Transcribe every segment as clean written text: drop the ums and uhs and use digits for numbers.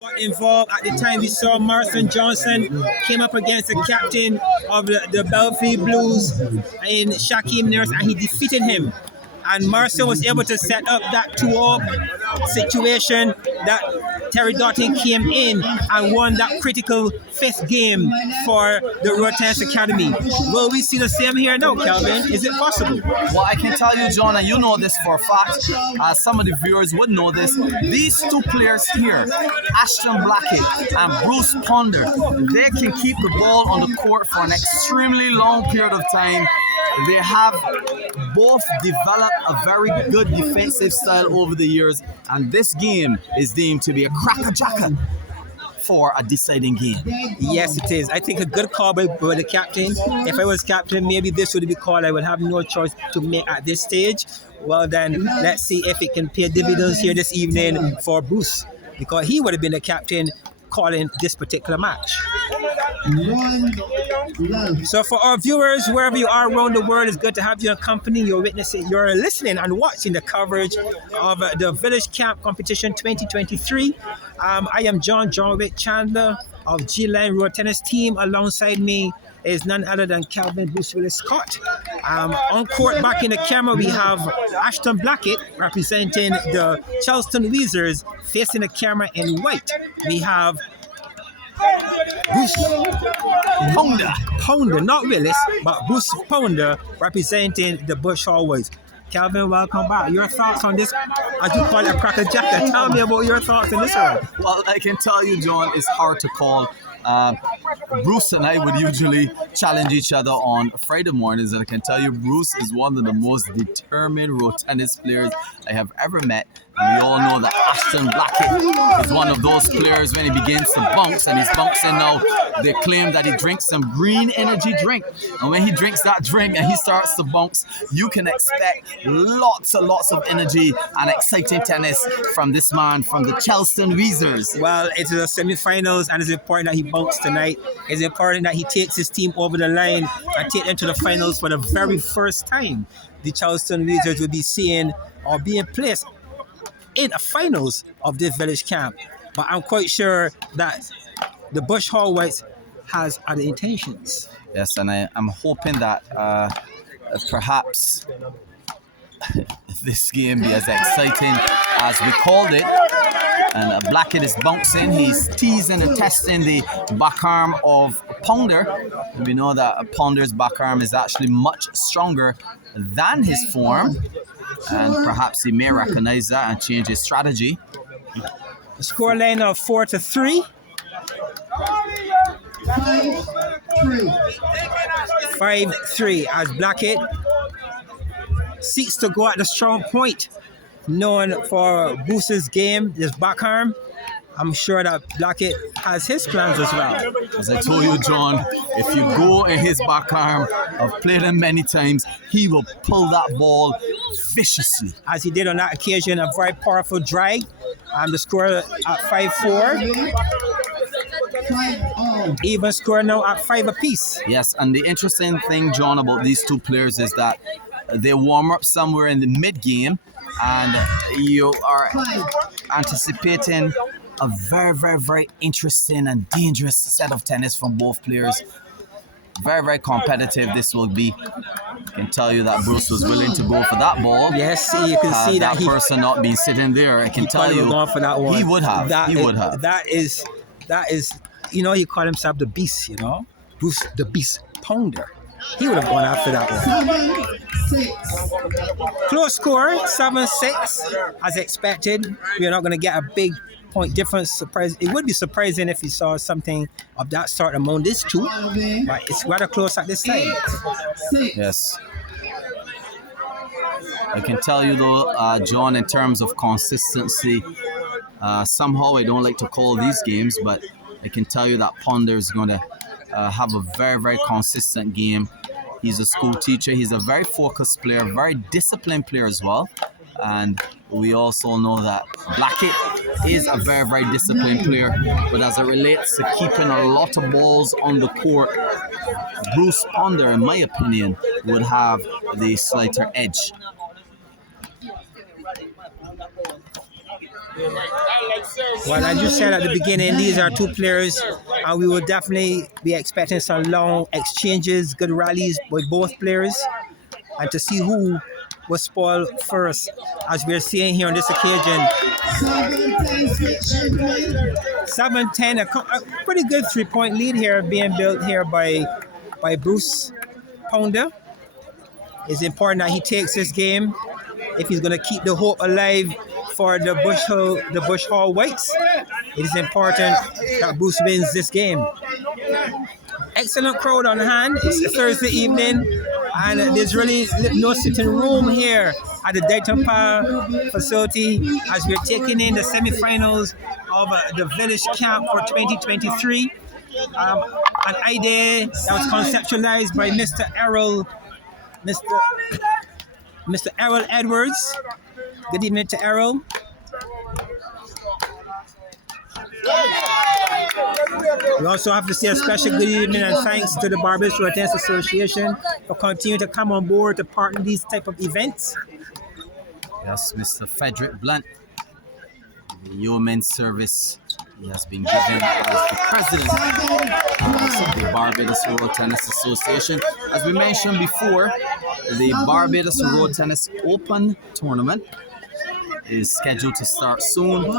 got involved at the time. We saw Marson Johnson came up against the captain of the Belfield Blues in Shaquem Nurse, and he defeated him. And Marcel was able to set up that 2-up situation that Terry Doughton came in and won that critical fifth game for the Road Tennis Academy. Will we see the same here now, Calvin? Is it possible? Well, I can tell you, John, and you know this for a fact, some of the viewers would know this, these two players here, Ashton Blackett and Bruce Ponder, they can keep the ball on the court for an extremely long period of time. They have both developed a very good defensive style over the years, and this game is deemed to be a cracker-jacker for a deciding game. Yes, it is. I think a good call by the captain. If I was captain, maybe this would be called. I would have no choice to make at this stage. Well, then let's see if it can pay dividends here this evening for Bruce, because he would have been the captain calling this particular match. So for our viewers, wherever you are around the world, it's good to have you in company. You're witnessing, you're listening and watching the coverage of the Village Camp Competition 2023. I am John Wick Chandler of G-Line Road Tennis Team. Alongside me is none other than Calvin Bruce Willis Scott. On court, back in the camera, we have Ashton Blackett representing the Charleston Weezers, facing the camera in white. We have Bruce Pounder, not Willis, but Bruce Pounder representing the Bush Hallways. Calvin, welcome back. Your thoughts on this, as you call it, a cracker jacket. Tell me about your thoughts on this one. Well, I can tell you, John, it's hard to call. Bruce and I would usually challenge each other on Friday mornings, and I can tell you Bruce is one of the most determined road tennis players I have ever met. And we all know that Ashton Blackett is one of those players when he begins to bounce, and he's bouncing now. They claim that he drinks some green energy drink. And when he drinks that drink and he starts to bounce, you can expect lots and lots of energy and exciting tennis from this man from the Charleston Weezers. Well, it's the semifinals, and it's important that he bounces tonight. It's important that he takes his team over the line and take them to the finals for the very first time. The Charleston Weezers will be seeing or being placed in the finals of this Village Camp. But I'm quite sure that the Bush Hallways has other intentions. Yes, and I'm hoping that perhaps this game be as exciting as we called it. And Blackett is bouncing, he's teasing and testing the backarm of Pounder. We know that Pounder's backarm is actually much stronger than his form, and perhaps he may recognize that and change his strategy. The score line of 4-3. 5-3 as Blackett seeks to go at the strong point, known for Bruce's game, this backarm. I'm sure that Blackett has his plans as well. As I told you, John, if you go in his backarm, I've played him many times, he will pull that ball viciously. As he did on that occasion, a very powerful drag. The score at 5-4. Even score now at 5 apiece. Yes, and the interesting thing, John, about these two players is that they warm up somewhere in the mid-game, and you are anticipating a very, very, very interesting and dangerous set of tennis from both players. Very, very competitive this will be. I can tell you that Bruce was willing to go for that ball. Yes, you can see that person not being sitting there. I can tell you, going for that one. He would have. That is, you know, he called himself the Beast. You know, Bruce the Beast Pounder. He would have gone after that one. Close score, 7-6, as expected. We're not going to get a big point difference. Surprise! It would be surprising if you saw something of that sort among these two, but it's rather close at this time. Yes. I can tell you though, John, in terms of consistency, somehow I don't like to call these games, but I can tell you that Ponder is going to have a very, very consistent game. He's a school teacher. He's a very focused player, very disciplined player as well. And we also know that Blackett is a very, very disciplined player. But as it relates to keeping a lot of balls on the court, Bruce Ponder, in my opinion, would have the slighter edge. Well, as you said at the beginning, these are two players, and we will definitely be expecting some long exchanges, good rallies with both players, and to see who will spoil first, as we're seeing here on this occasion. 7-10, a pretty good 3-point lead here being built here by Bruce Pounder. It's important that he takes this game if he's going to keep the hope alive for the Bush Hall Whites. It is important that Bruce wins this game. Excellent crowd on hand. It's a Thursday evening, and there's really no sitting room here at the Dayton Power facility as we're taking in the semifinals of the Village Camp for 2023. An idea that was conceptualized by Mr. Errol Edwards. Good evening to Errol. We also have to say a special good evening and thanks to the Barbados Road Tennis Association for continuing to come on board to partner these type of events. Yes, Mr. Frederick Blunt, the Yeoman's Service. He has been given as the president of the Barbados Road Tennis Association. As we mentioned before, the Barbados Road Tennis Open Tournament is scheduled to start soon,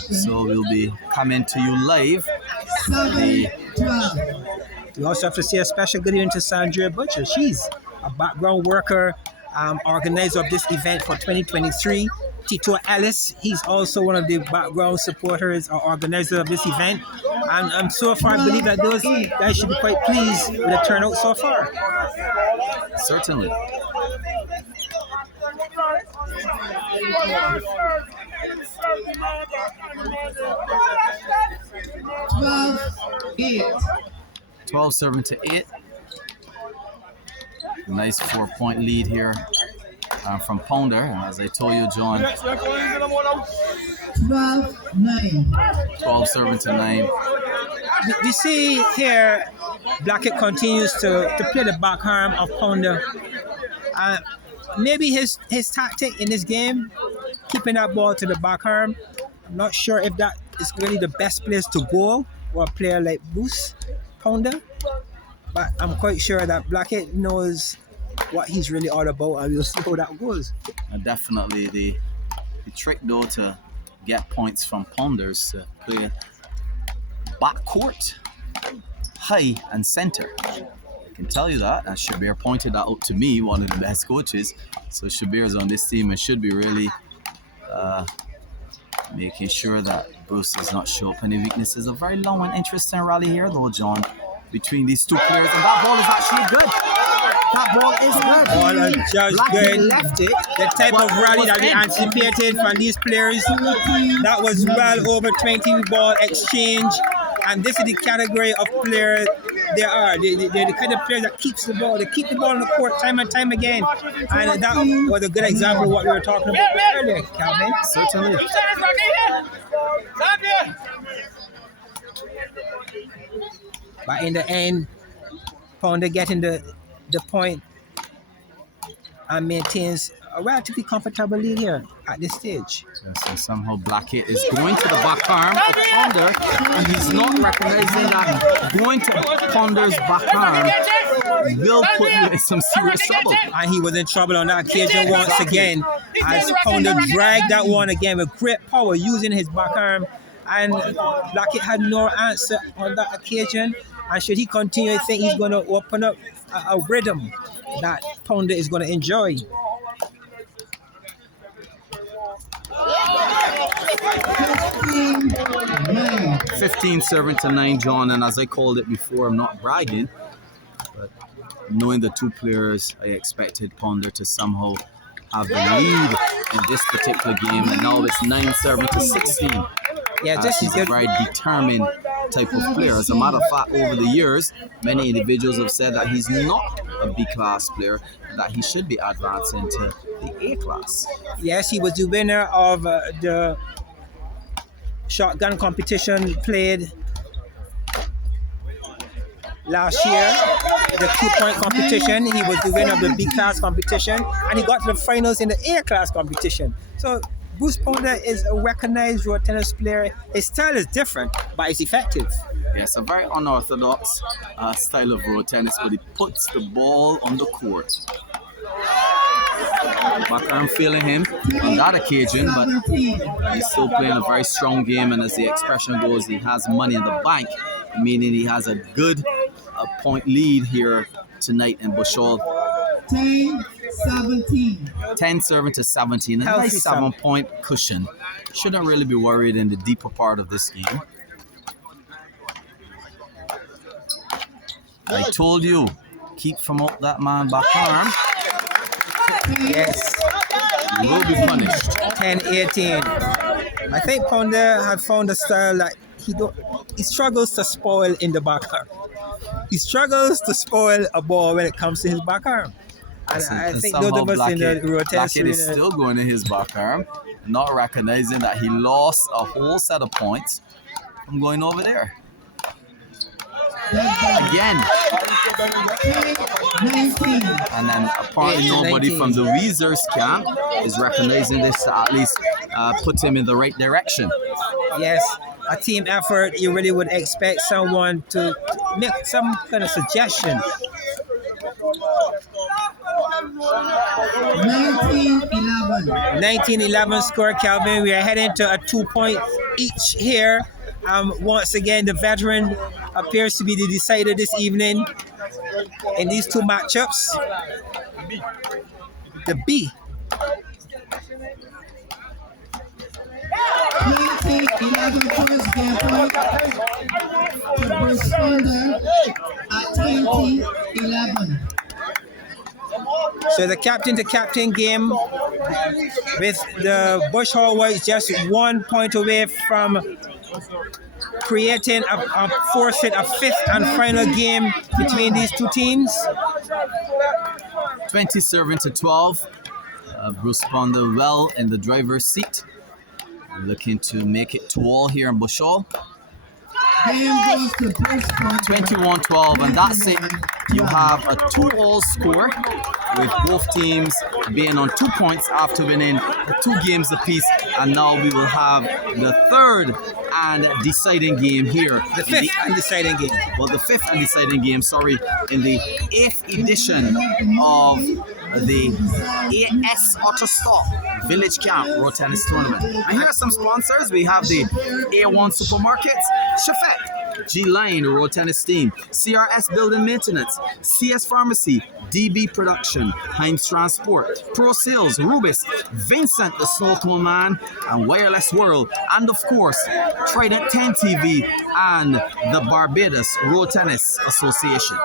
so we'll be coming to you live. We also have to say a special good evening to Sandra Butcher. She's a background worker, organizer of this event for 2023. Tito Ellis, he's also one of the background supporters or organizers of this event. And so far, I believe that those guys should be quite pleased with the turnout so far. Certainly. Eight. 12 serving to 8. Nice 4-point lead here from Pounder. And as I told you, John, 12-9. 12 serving to 9. We see here Blackett continues to play the backhand of Pounder. Maybe his tactic in this game, keeping that ball to the backhand. I'm not sure if that is really the best place to go for a player like Bruce Pounder, but I'm quite sure that Blackett knows what he's really all about, and we'll see how that goes. Definitely the trick though to get points from Pounders to play backcourt, high and center. I can tell you that, and Shabir pointed that out to me, one of the best coaches. So Shabir's on this team and should be really making sure that Bruce does not show up any weaknesses. A very long and interesting rally here though, John, between these two players, and that ball is actually good. That ball is good. Ball is just Blackett good. left it. The type of rally that we anticipated from these players, that was well over 20 ball exchange, and this is the category of players they are. They're the kind of players that keeps the ball. They keep the ball on the court time and time again, and that was a good example of what we were talking about earlier, Calvin. Certainly. But in the end, Pounder getting the point and maintains a relatively comfortable lead here at this stage. Yes, and somehow Blackett is going to the back arm of Pounder, and he's not recognizing that going to Pounder's back arm will put you in some serious trouble. And he was in trouble on that occasion once again, as Pounder dragged that one again with great power using his back arm, and Blackett had no answer on that occasion. And should he continue, I think he's going to open up a rhythm that Pounder is going to enjoy. 15 serving to 9, John, and as I called it before, I'm not bragging, but knowing the two players, I expected Pounder to somehow have the lead in this particular game, and now it's 9 serving to 16. Yeah, this is a very determined type of player. As a matter of fact, over the years, many individuals have said that he's not a B-class player, and that he should be advancing to the A-class. Yes, he was the winner of the shotgun competition played last year, the 2-point competition. He was the winner of the B-class competition, and he got to the finals in the A-class competition. So Bruce Pounder is a recognized road tennis player. His style is different, but it's effective. Yes, a very unorthodox style of road tennis, but he puts the ball on the court. Baccarat feeling him on that occasion, but he's still playing a very strong game, and as the expression goes, he has money in the bank, meaning he has a good point lead here tonight in Bushall. 10-17. 10 serving to 17, a Healthy nice 7-point cushion. Shouldn't really be worried in the deeper part of this game. I told you, keep from out that man back arm. Yes, You will be punished. 10-18. I think Pounder had found a style that he struggles to spoil in the back arm. He struggles to spoil a ball when it comes to his back arm. And I think those somehow of us in the road tennis Blackett is arena, still going in his back arm, not recognizing that he lost a whole set of points from going over there. Again. 19. And then apparently nobody from the Weezers camp is recognizing this to at least put him in the right direction. yes, a team effort, you really would expect someone to make some kind of suggestion. 19-11. 19-11 score, Calvin. We are heading to a 2-point each here. Once again, the veteran appears to be the decider this evening in these two matchups. The B. 20-11 first game point to Bruce Pounder at 20-11. So the captain to captain game with the Bush Hall Whites just 1 point away from creating forcing a fifth and final game between these two teams. 20 serving to 12. Bruce Pounder well in the driver's seat. Looking to make it 2-all here in Bushall. Game goes to Bruce Pounder. 21-12, and that's it. You have a 2-all score with both teams being on 2 points after winning 2 games apiece. And now we will have the third and deciding game here. The fifth and deciding game. Well, the fifth and deciding game, in the 8th edition of the AS Otterstop Village Camp Road Tennis Tournament. And here are some sponsors. We have the A1 Supermarkets, Shafet, G-Line Road Tennis Team, CRS Building Maintenance, CS Pharmacy, DB Production, Heinz Transport, Pro Sales, Rubis, Vincent the Snowcone Man, and Wireless World, and of course, Trident 10 TV and the Barbados Road Tennis Association.